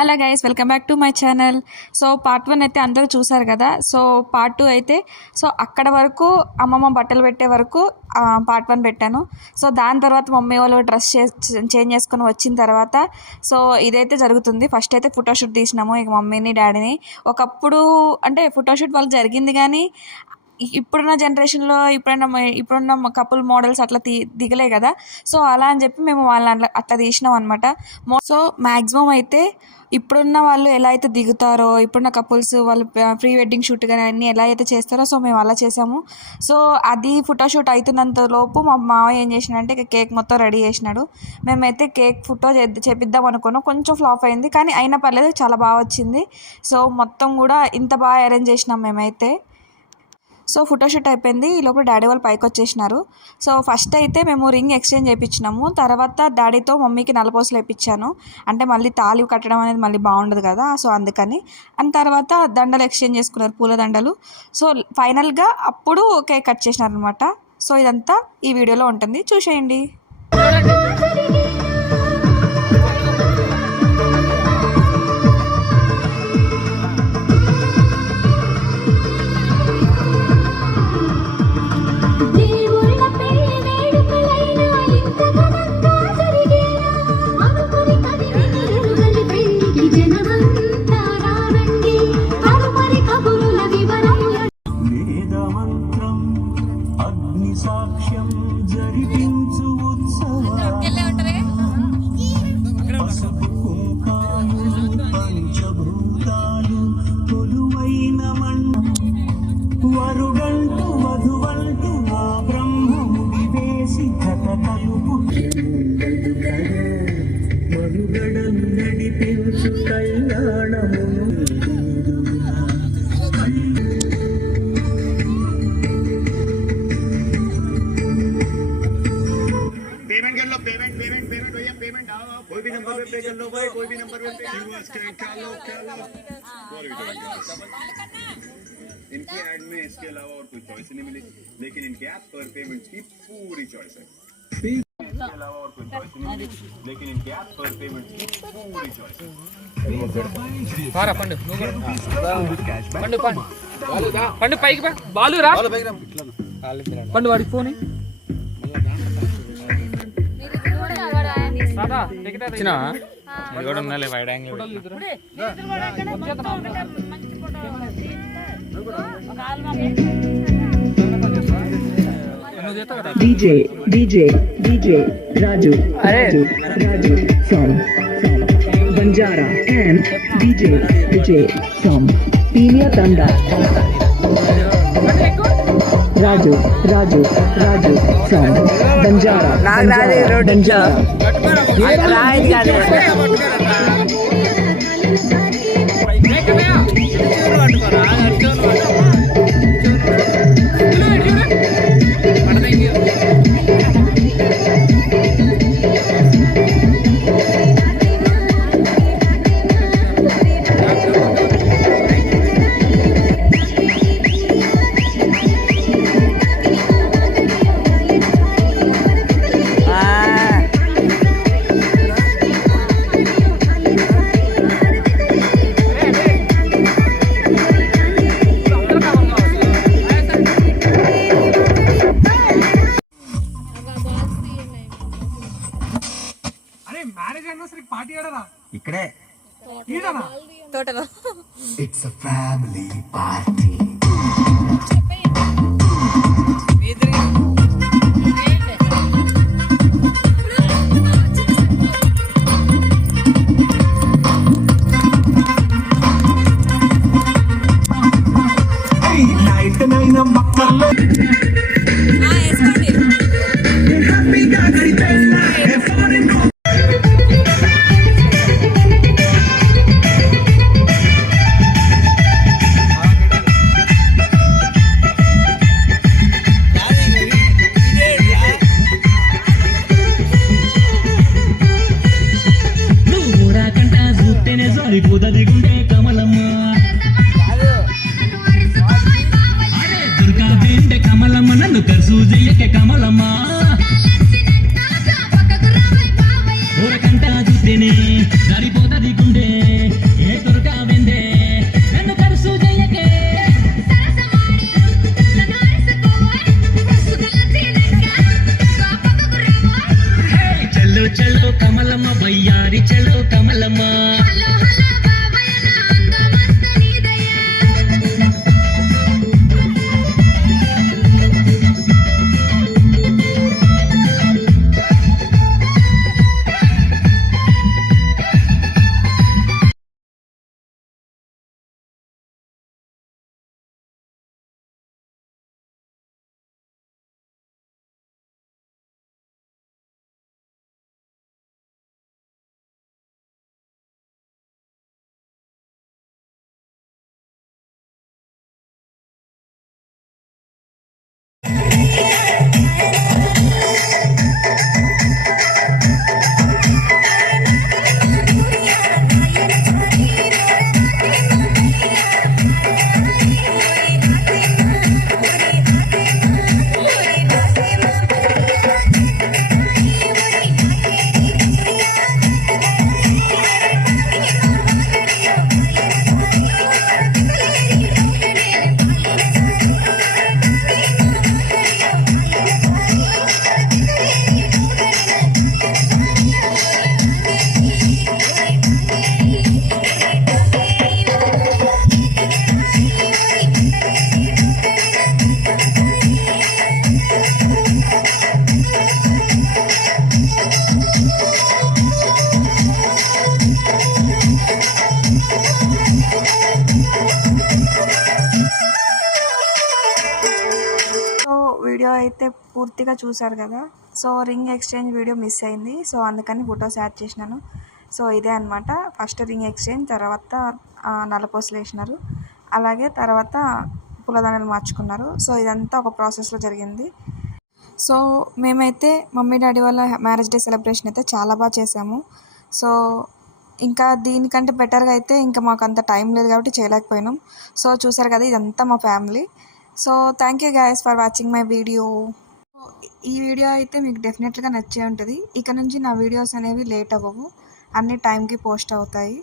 Hello guys, welcome back to my channel. So part 1 అయితే అందరూ చూసారు కదా. సో పార్ట్ 2 అయితే అక్కడ వరకు అమ్మమ్మ బట్టలు పెట్టే వరకు పార్ట్ 1 పెట్టాను. సో దాని తర్వాత మమ్మీ వాళ్ళు డ్రెస్ చేంజ్ చేసుకొని వచ్చిన తర్వాత సో ఇదైతే జరుగుతుంది. ఫస్ట్ అయితే ఫోటోషూట్ తీసినాము ఇక మమ్మీని డాడీని. ఒకప్పుడు అంటే ఫోటోషూట్ వాళ్ళకి జరిగింది, కానీ ఇప్పుడున్న జనరేషన్లో ఇప్పుడున్న కపుల్ మోడల్స్ అట్లా దిగలే కదా. సో అలా అని చెప్పి మేము వాళ్ళని అట్లా తీసినాం అనమాట. సో మ్యాక్సిమం అయితే ఇప్పుడున్న వాళ్ళు ఎలా అయితే దిగుతారో, ఇప్పుడున్న కపుల్స్ వాళ్ళు ప్రీ వెడ్డింగ్ షూట్ కానీ అన్నీ ఎలా అయితే చేస్తారో సో మేము అలా చేసాము. సో అది ఫోటోషూట్ అవుతున్నంత లోపు మా మావయ్య ఏం చేసినాడంటే ఇక కేక్ మొత్తం రెడీ చేసినాడు. మేమైతే కేక్ ఫోటో చేపిద్దాం అనుకున్నాం. కొంచెం ఫ్లాప్ అయింది, కానీ అయినా పర్లేదు, చాలా బాగా వచ్చింది. సో మొత్తం కూడా ఇంత బాగా అరేంజ్ చేసినాం మేమైతే. సో ఫోటోషూట్ అయిపోయింది. ఈ లోపల డాడీ వాళ్ళు పైకి వచ్చేసినారు. సో ఫస్ట్ అయితే మేము రింగ్ ఎక్స్చేంజ్ చేయించినాము. తర్వాత డాడీతో మమ్మీకి నల్లపూసలు వేయించాను. అంటే మళ్ళీ తాళి కట్టడం అనేది మళ్ళీ బాగుండదు కదా, సో అందుకని. అండ్ తర్వాత దండలు ఎక్స్చేంజ్ చేసుకున్నారు, పూల దండలు. సో ఫైనల్గా అప్పుడు కేక్ కట్ చేసినారు అనమాట. సో ఇదంతా ఈ వీడియోలో ఉంటుంది, చూసేయండి. వరుడంటూ వధువంటూ ఆ బ్రహ్మముడి వేసి కథ కలుపు మనుగడను నడిపించు కళ్యాణమును. पेमेंट कर लो, पेमेंट पेमेंट पेमेंट भैया पेमेंट आओ, कोई भी नंबर पे पे कर लो भाई, कोई भी नंबर पे क्या लो इनकी ऐड में इसके अलावा और कोई चॉइस नहीं मिली, लेकिन इनके ऐप पर पेमेंट्स की पूरी चॉइस है. इसके अलावा और कोई चॉइस नहीं मिली, लेकिन इनके ऐप पर पेमेंट्स की पूरी चॉइस है. పండు పైకి బాలు రా పండు వాడికి phone DJ Raju from Banjara and DJ Vijay from Pina Tanda. Raju from Banjara. ఇక్కడే తోటలో it's a family party. Night nine మక్కల్లో హ్యాపీగా గడిపేలా ఫారెన్ పొదదిగుండే కమలమ్మ దుర్గా కమలమ్మ సో వీడియో అయితే పూర్తిగా చూసారు కదా. So ring exchange video miss అయింది, సో అందుకని ఫొటోస్ యాడ్ చేసినాను. సో ఇదే అనమాట, ఫస్ట్ రింగ్ ఎక్స్చేంజ్, తర్వాత నల్లపూసలు వేసినారు, అలాగే తర్వాత పూలదండలు మార్చుకున్నారు. సో ఇదంతా ఒక ప్రాసెస్లో జరిగింది. సో మేమైతే మమ్మీ డాడీ వాళ్ళ మ్యారేజ్ డే సెలబ్రేషన్ అయితే చాలా బాగా చేసాము. సో ఇంకా దీనికంటే బెటర్గా అయితే ఇంకా మాకు అంత టైం లేదు కాబట్టి చేయలేకపోయినాం. సో చూసారు కదా, ఇదంతా మా family. So thank you guys for watching my video. ఈ వీడియో అయితే మీకు డెఫినెట్గా నచ్చే ఉంటుంది. ఇక నుంచి నా వీడియోస్ అనేవి లేట్ అవ్వవు, అన్ని టైంకి పోస్ట్ అవుతాయి.